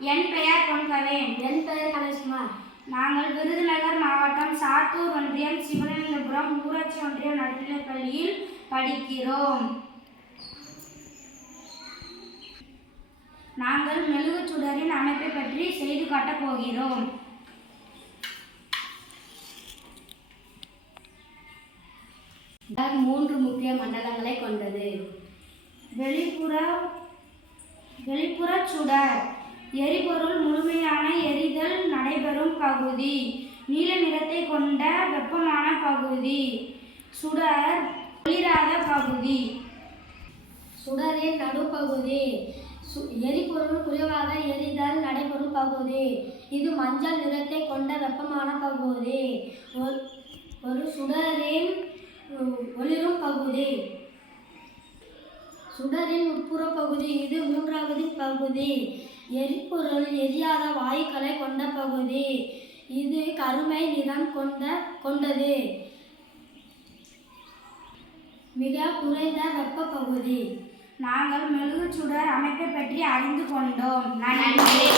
என் பெயர் பொன்கவேன். என் பெயர் கணேஷ்குமார். நாங்கள் விருதுநகர் மாவட்டம் சாத்தூர் ஒன்றியம் சிவலிங்கபுரம் ஊராட்சி ஒன்றிய நடுநிலைப் பள்ளியில் படிக்கிறோம். நாங்கள் மெழுகுச்சுடரின் அமைப்பை பற்றி செய்து காட்டப் போகிறோம். மூன்று முக்கிய மண்டலங்களை கொண்டது. வெளிப்புற சுடர் எரிபொருள் முழுமையான எரிதல் நடைபெறும் பகுதி. நீல நிறத்தை கொண்ட வெப்பமான பகுதி. சுடர் ஒளிராத பகுதி. சுடரின் நடுப்பகுதி எரிபொருள் குறைவாக எரிதல் நடைபெறும் பகுதி. இது மஞ்சள் நிறத்தை கொண்ட வெப்பமான பகுதி. ஒரு சுடரின் ஒளிரும் பகுதி. சுடரின் உட்புற பகுதி. இது மூன்றாவது பகுதி. எரிபொருள் எரியாத வாயுக்களை கொண்ட பகுதி. இது கருமை நிறம் கொண்டது. மிக குறைந்த வெப்ப பகுதி. நாங்கள் மெழுகுச்சுடர் அமைப்பை பற்றி அறிந்து கொண்டோம். நன்றி.